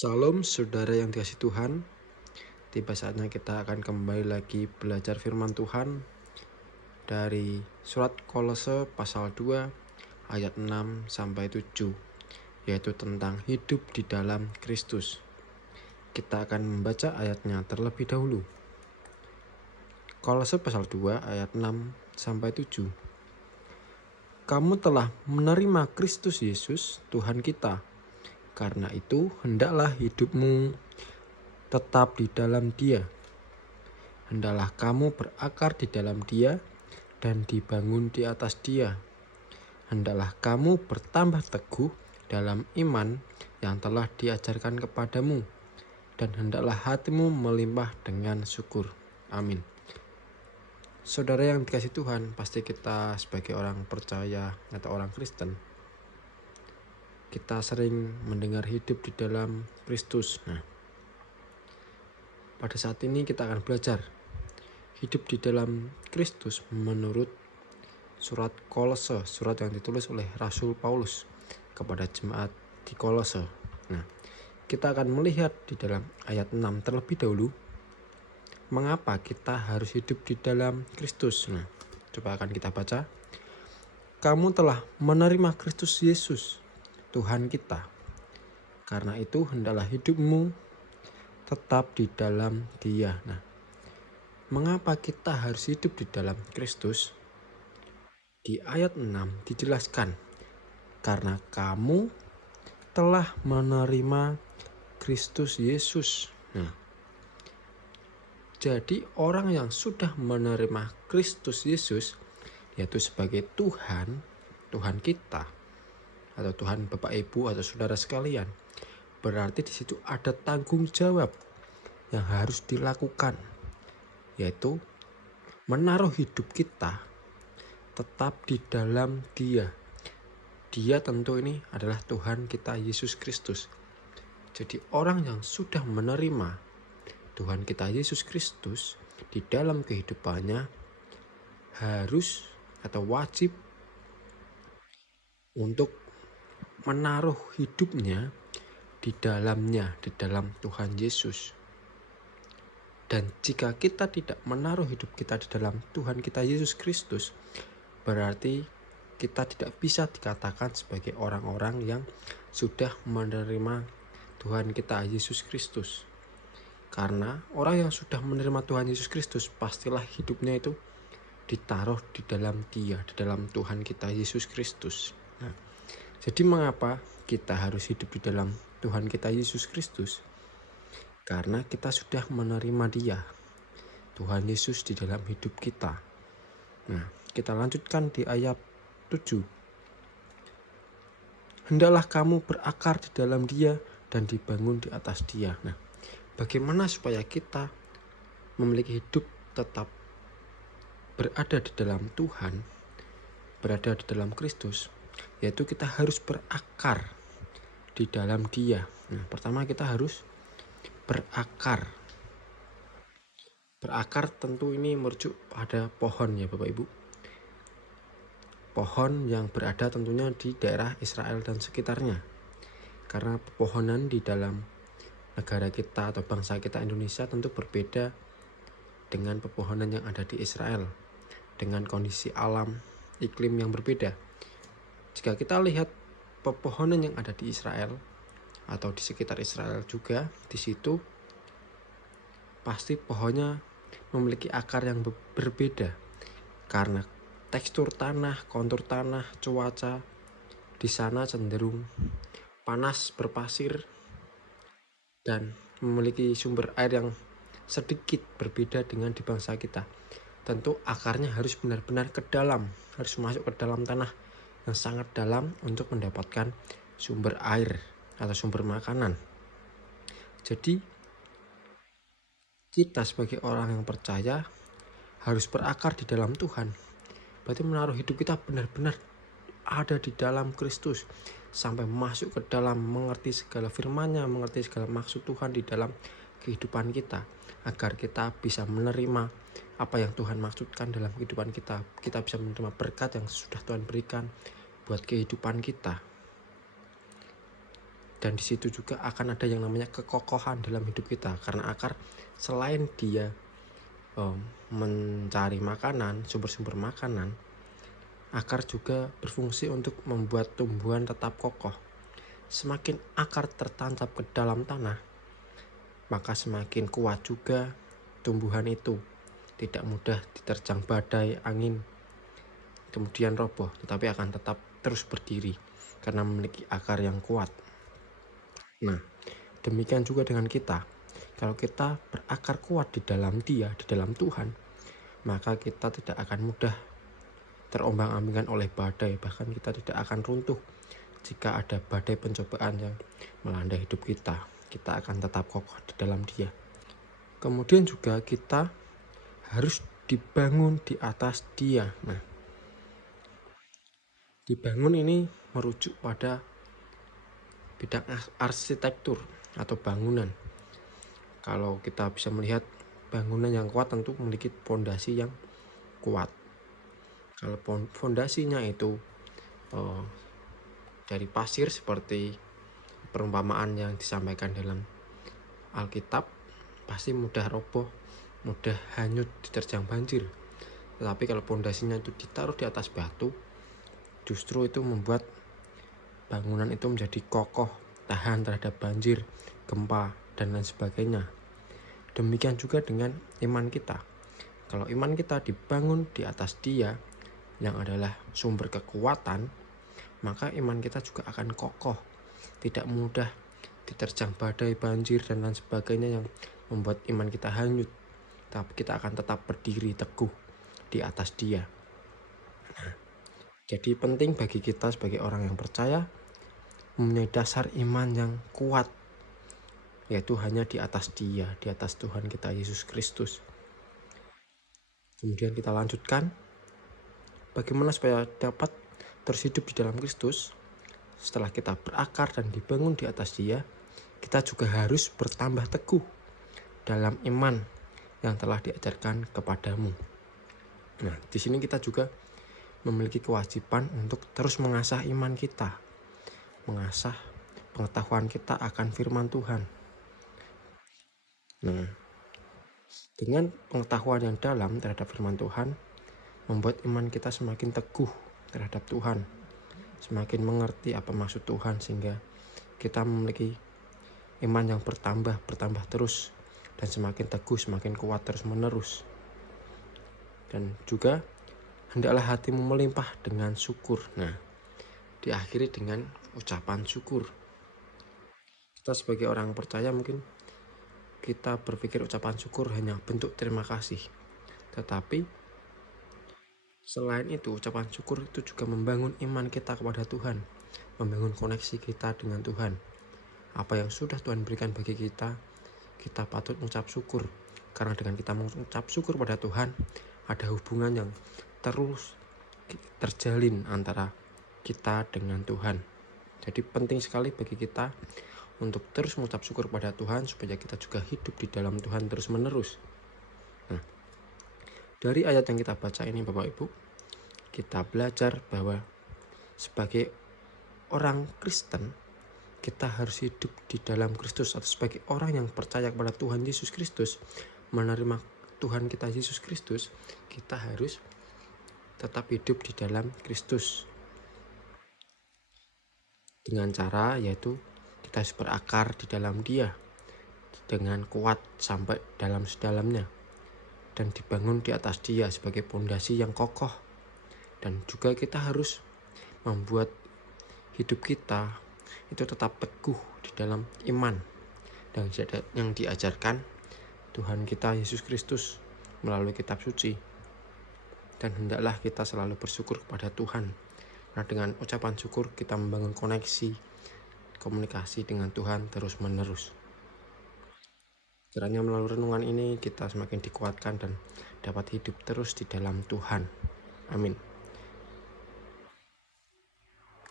Salam saudara yang dikasihi Tuhan. Tiba saatnya kita akan kembali lagi belajar firman Tuhan dari surat Kolose pasal 2 ayat 6 sampai 7, yaitu tentang hidup di dalam Kristus. Kita akan membaca ayatnya terlebih dahulu. Kolose pasal 2 ayat 6 sampai 7. Kamu telah menerima Kristus Yesus Tuhan kita. Karena itu hendaklah hidupmu tetap di dalam Dia. Hendaklah kamu berakar di dalam Dia dan dibangun di atas Dia. Hendaklah kamu bertambah teguh dalam iman yang telah diajarkan kepadamu, dan hendaklah hatimu melimpah dengan syukur. Amin. Saudara yang dikasihi Tuhan, pasti kita sebagai orang percaya atau orang Kristen, kita sering mendengar hidup di dalam Kristus. Pada saat ini kita akan belajar hidup di dalam Kristus menurut surat Kolose, surat yang ditulis oleh Rasul Paulus kepada jemaat di Kolose. Kita akan melihat di dalam ayat 6 terlebih dahulu mengapa kita harus hidup di dalam Kristus. Coba akan kita baca. Kamu telah menerima Kristus Yesus, Tuhan kita. Karena itu hendaklah hidupmu tetap di dalam Dia. Mengapa kita harus hidup di dalam Kristus? Di ayat 6 dijelaskan, karena kamu telah menerima Kristus Yesus. Jadi orang yang sudah menerima Kristus Yesus, yaitu sebagai Tuhan kita, atau Tuhan Bapak Ibu atau saudara sekalian, berarti di situ ada tanggung jawab yang harus dilakukan, yaitu menaruh hidup kita tetap di dalam Dia. Dia tentu ini adalah Tuhan kita Yesus Kristus. Jadi orang yang sudah menerima Tuhan kita Yesus Kristus di dalam kehidupannya harus atau wajib untuk menaruh hidupnya di dalamnya, di dalam Tuhan Yesus. Dan jika kita tidak menaruh hidup kita di dalam Tuhan kita Yesus Kristus, berarti kita tidak bisa dikatakan sebagai orang-orang yang sudah menerima Tuhan kita Yesus Kristus. Karena orang yang sudah menerima Tuhan Yesus Kristus, pastilah hidupnya itu ditaruh di dalam Dia, di dalam Tuhan kita Yesus Kristus. Jadi mengapa kita harus hidup di dalam Tuhan kita Yesus Kristus? Karena kita sudah menerima Dia, Tuhan Yesus, di dalam hidup kita. Kita lanjutkan di ayat 7. Hendaklah kamu berakar di dalam Dia dan dibangun di atas Dia. Bagaimana supaya kita memiliki hidup tetap berada di dalam Tuhan, berada di dalam Kristus, yaitu kita harus berakar di dalam Dia. Pertama kita harus berakar. Berakar tentu ini merujuk pada pohon ya Bapak Ibu. Pohon yang berada tentunya di daerah Israel dan sekitarnya. Karena pepohonan di dalam negara kita atau bangsa kita Indonesia tentu berbeda dengan pepohonan yang ada di Israel, dengan kondisi alam, iklim yang berbeda. Jika kita lihat pepohonan yang ada di Israel atau di sekitar Israel juga, di situ pasti pohonnya memiliki akar yang berbeda karena tekstur tanah, kontur tanah, cuaca di sana cenderung panas, berpasir, dan memiliki sumber air yang sedikit berbeda dengan di bangsa kita. Tentu akarnya harus benar-benar ke dalam, harus masuk ke dalam tanah yang sangat dalam untuk mendapatkan sumber air atau sumber makanan. Jadi kita sebagai orang yang percaya harus berakar di dalam Tuhan. Berarti menaruh hidup kita benar-benar ada di dalam Kristus, sampai masuk ke dalam, mengerti segala firman-Nya, mengerti segala maksud Tuhan di dalam kehidupan kita, agar kita bisa menerima apa yang Tuhan maksudkan dalam kehidupan kita. Kita bisa menerima berkat yang sudah Tuhan berikan buat kehidupan kita. Dan di situ juga akan ada yang namanya kekokohan dalam hidup kita, karena akar selain dia mencari makanan, sumber-sumber makanan, akar juga berfungsi untuk membuat tumbuhan tetap kokoh. Semakin akar tertancap ke dalam tanah, maka semakin kuat juga tumbuhan itu, tidak mudah diterjang badai, angin, kemudian roboh, tetapi akan tetap terus berdiri karena memiliki akar yang kuat. Nah, demikian juga dengan kita. Kalau kita berakar kuat di dalam Dia, di dalam Tuhan, maka kita tidak akan mudah terombang-ambingkan oleh badai. Bahkan kita tidak akan runtuh jika ada badai pencobaan yang melanda hidup kita. Kita akan tetap kokoh di dalam Dia. Kemudian juga kita harus dibangun di atas Dia. Nah, dibangun ini merujuk pada bidang arsitektur atau bangunan. Kalau kita bisa melihat bangunan yang kuat tentu memiliki fondasi yang kuat. Kalau fondasinya itu dari pasir seperti perumpamaan yang disampaikan dalam Alkitab, pasti mudah roboh, mudah hanyut diterjang banjir. Tetapi kalau fondasinya itu ditaruh di atas batu, justru itu membuat bangunan itu menjadi kokoh, tahan terhadap banjir, gempa, dan lain sebagainya. Demikian juga dengan iman kita. Kalau iman kita dibangun di atas Dia yang adalah sumber kekuatan, maka iman kita juga akan kokoh, tidak mudah diterjang badai, banjir, dan lain sebagainya yang membuat iman kita hanyut. Tapi kita akan tetap berdiri teguh di atas Dia. Nah, jadi penting bagi kita sebagai orang yang percaya mempunyai dasar iman yang kuat, yaitu hanya di atas Dia, di atas Tuhan kita Yesus Kristus. Kemudian kita lanjutkan, bagaimana supaya dapat terus hidup di dalam Kristus. Setelah kita berakar dan dibangun di atas Dia, kita juga harus bertambah teguh dalam iman yang telah diajarkan kepadamu. Nah, di sini kita juga memiliki kewajiban untuk terus mengasah iman kita, mengasah pengetahuan kita akan firman Tuhan. Nah, dengan pengetahuan yang dalam terhadap firman Tuhan, membuat iman kita semakin teguh terhadap Tuhan, semakin mengerti apa maksud Tuhan, sehingga kita memiliki iman yang bertambah terus, dan semakin teguh, semakin kuat terus menerus. Dan juga hendaklah hatimu melimpah dengan syukur. Nah, diakhiri dengan ucapan syukur. Kita sebagai orang percaya mungkin kita berpikir ucapan syukur hanya bentuk terima kasih. Tetapi selain itu, ucapan syukur itu juga membangun iman kita kepada Tuhan, membangun koneksi kita dengan Tuhan. Apa yang sudah Tuhan berikan bagi kita, kita patut mengucap syukur. Karena dengan kita mengucap syukur pada Tuhan, ada hubungan yang terus terjalin antara kita dengan Tuhan. Jadi penting sekali bagi kita untuk terus mengucap syukur pada Tuhan, supaya kita juga hidup di dalam Tuhan terus menerus. Nah, dari ayat yang kita baca ini Bapak Ibu, kita belajar bahwa sebagai orang Kristen, kita harus hidup di dalam Kristus. Atau sebagai orang yang percaya kepada Tuhan Yesus Kristus, menerima Tuhan kita Yesus Kristus, kita harus tetap hidup di dalam Kristus. Dengan cara yaitu kita harus berakar di dalam Dia dengan kuat sampai dalam sedalamnya, dan dibangun di atas Dia sebagai pondasi yang kokoh. Dan juga kita harus membuat hidup kita itu tetap teguh di dalam iman dan yang diajarkan Tuhan kita Yesus Kristus melalui kitab suci. Dan hendaklah kita selalu bersyukur kepada Tuhan. Nah, dengan ucapan syukur kita membangun koneksi, komunikasi dengan Tuhan terus menerus. Kiranya melalui renungan ini kita semakin dikuatkan dan dapat hidup terus di dalam Tuhan. Amin.